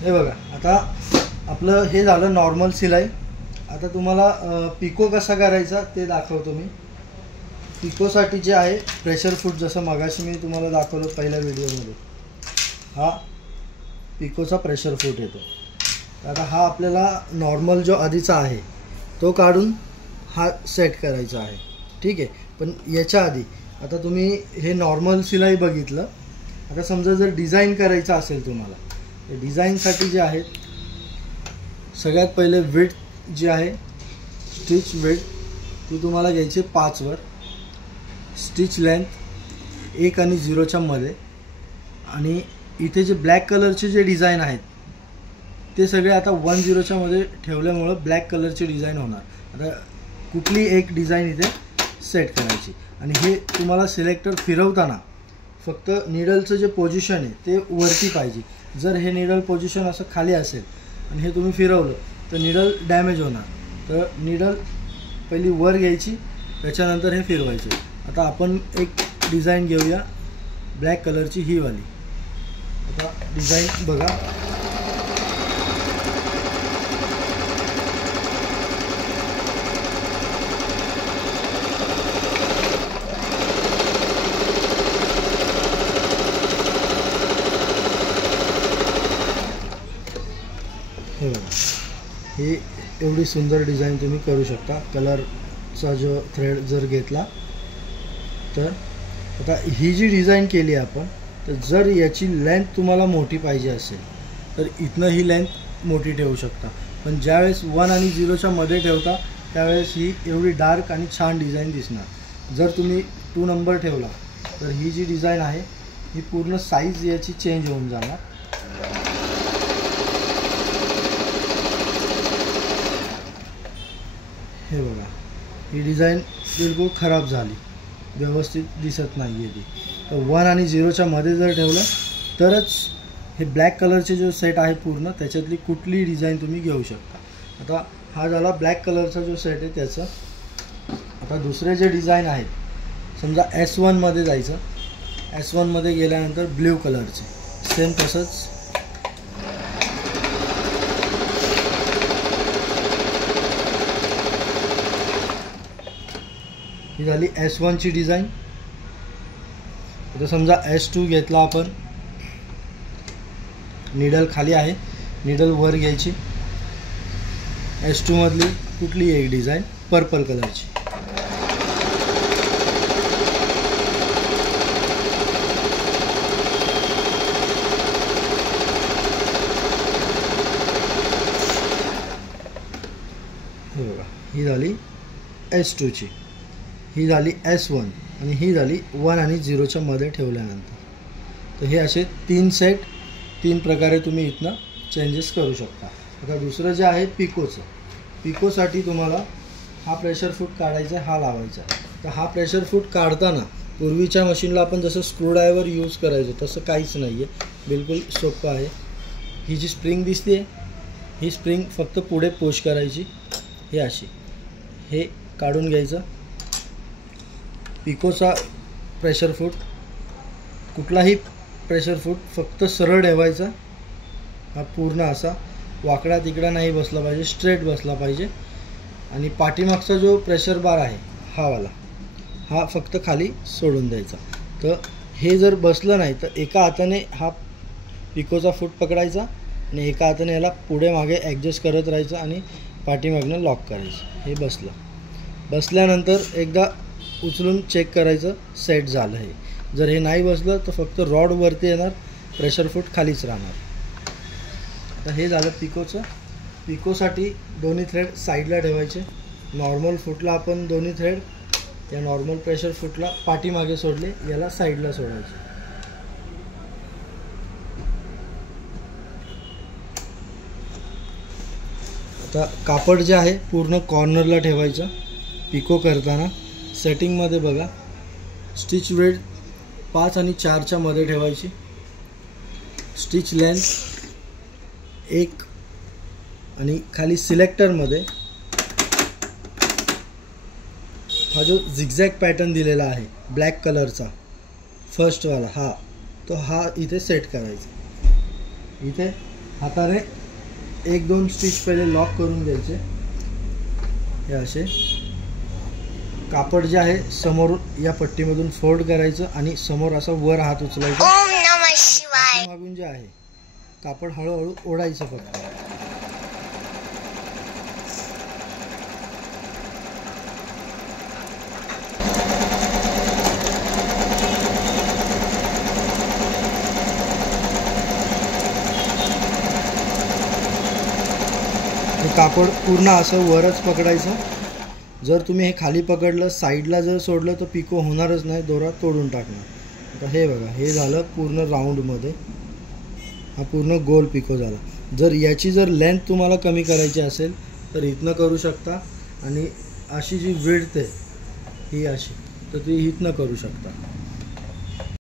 हे बघा, आता आपलं हे झालं नॉर्मल सिलाई. आता तुम्हाला पिको कसा करायचा ते दाखवतो मी. पिकोसाठी जे आहे प्रेशर फूट, जसं मगाशी मी तुम्हाला दाखवलं पहिल्या व्हिडिओमध्ये, हा पिकोचा प्रेशर फूट येतो. आता हा आपल्याला नॉर्मल जो आधीचा आहे तो काढून हा सेट करायचा आहे, ठीक आहे. पण याच्या आधी आता तुम्ही हे नॉर्मल सिलाई बघितलं. आता समजा जर डिझाईन करायचं असेल तुम्हाला, तर डिझाईनसाठी जे आहेत सगळ्यात पहिले विड्थ जी आहे, स्टिच विड्थ ती तुम्हाला घ्यायची 5 वर. स्टिच लेंथ 1 आणि 0च्या मध्ये. आणि इथे जे ब्लॅक कलरचे जे डिझाईन आहेत ते सगळे आता 10च्या मध्ये ठेवल्यामुळं ब्लॅक कलरची डिझाईन होणार. आता कुठली एक डिझाईन इथे सेट करायची. आणि हे तुम्हाला सिलेक्टर फिरवताना फक्त निडलचं जे पोझिशन आहे ते वरती पाहिजे. जर हे निडल पोझिशन असं खाली असेल आणि हे तुम्ही फिरवलं तर निडल डॅमेज होणार. तर निडल पहिली वर घ्यायची, त्याच्यानंतर हे फिरवायचे. आता आपण एक डिझाईन घेऊया ब्लॅक कलरची, ही वाली. आता डिझाईन बघा, हे बघा, ही एवढी सुंदर डिझाईन तुम्ही करू शकता कलरचा जो थ्रेड जर घेतला तर. आता ही जी डिझाईन केली आपण, तर जर याची लेंथ तुम्हाला मोठी पाहिजे असेल तर इथनं ही लेंथ मोठी ठेवू शकता. पण ज्यावेळेस 1 आणि 0च्या मध्ये ठेवता त्यावेळेस ही एवढी डार्क आणि छान डिझाईन दिसणार. जर तुम्ही 2 नंबर ठेवला तर ही जी डिझाईन आहे ही पूर्ण साईज याची चेंज होऊन जाणार. हे बघा, ही डिझाईन बिलकुल खराब झाली, व्यवस्थित दिसत नाही आहे ती. तर 1 आणि 0च्या मध्ये जर ठेवलं तरच हे ब्लॅक कलरचे जो सेट आहे पूर्ण त्याच्यातली कुठली डिझाईन तुम्ही घेऊ शकता. आता हा झाला ब्लॅक कलरचा जो सेट आहे त्याचं. आता दुसरे जे डिझाईन आहेत, समजा S1 मध्ये जायचं. S1 मध्ये गेल्यानंतर ब्ल्यू कलरचे सेम तसंच. ही झाली S1 ची डिझाईन. आता समजा S2 घेतला आपण, निडल खाली आहे, निडल वर घ्यायची. S2 मधली कुठली एक डिझाईन पर्पल कलरची. हे बघा, ही झाली S2 ची, ही झाली S1 आणि ही झाली 1 आणि 0च्या मध्ये ठेवल्यानंतर. तर हे असे 3 सेट 3 प्रकारे तुम्ही इथनं चेंजेस करू शकता. आता दुसरं जे आहे पिकोचं. पिकोसाठी तुम्हाला हा प्रेशर फूट काढायचा आहे, हा लावायचा आहे. तर हा प्रेशर फूट काढताना पूर्वीच्या मशीनला आपण जसं स्क्रूड्रायव्हर यूज करायचो तसं काहीच नाही आहे, बिलकुल सोपं आहे. ही जी स्प्रिंग दिसते ही स्प्रिंग फक्त पुढे पुश करायची, हे अशी, हे काढून घ्यायचं. पिकोचा प्रेशर फूट, कुठलाही प्रेशर फूट फक्त सरळ ठेवायचा. हा पूर्ण असा वाकडा तिकडा नाही बसला पाहिजे, स्ट्रेट बसला पाहिजे. आणि पाठीमागचा जो प्रेशर बार आहे हा वाला, हा फक्त खाली सोडून द्यायचा. तर हे जर बसलं नाही तर एका हाताने हा पिकोचा फूट पकडायचा आणि एका हाताने याला पुढे मागे ॲडजस्ट करत राहायचं आणि पाठीमागनं लॉक करायचं. हे बसलं. बसल्यानंतर एकदा उचलून चेक करायचं सेट झालं आहे. जर हे नाही बसलं तर फक्त रॉड वरती येणार, प्रेशर फूट खालीच राहणार. आता हे झालं पिकोचं. पिकोसाठी दोन्ही थ्रेड साईडला ठेवायचे. नॉर्मल फूटला आपण दोन्ही थ्रेड या नॉर्मल प्रेशर फूटला पाठीमागे सोडले, याला साईडला सोडायचे. आता कापड जे आहे पूर्ण कॉर्नरला ठेवायचं. पिको करताना सेटिंगमध्ये बघा, स्टिच विड्थ 5 आणि 4च्या मध्ये ठेवायची. स्टिच लेंथ 1 आणि खाली सिलेक्टरमध्ये हा जो झिगझॅग पॅटर्न दिलेला आहे ब्लॅक कलरचा फर्स्टवाला, हा इथे सेट करायचा. इथे हाताने 1-2 स्टिच पहिले लॉक करून घ्यायचे. हे असे कापड जे आहे समोर या पट्टीमधून फोल्ड करायचं आणि समोर असं वर हात उचलायचा. ओम नमः शिवाय. मागून जे आहे कापड हळूहळू ओढायचं फक्त. हे कापड पूर्ण असं वरच पकडायचं. जर तुम्ही हे खाली पकडलं साईडला जर सोडलं तर पिको होणारच नाही, दोरा तोडून टाकणार. आता हे बघा, हे झालं पूर्ण राऊंडमध्ये, हा पूर्ण गोल पिको झाला. जर याची जर लेंथ तुम्हाला कमी करायची असेल तर इथनं करू शकता आणि अशी जी विड्थ आहे ही अशी तर ती इथनं करू शकता.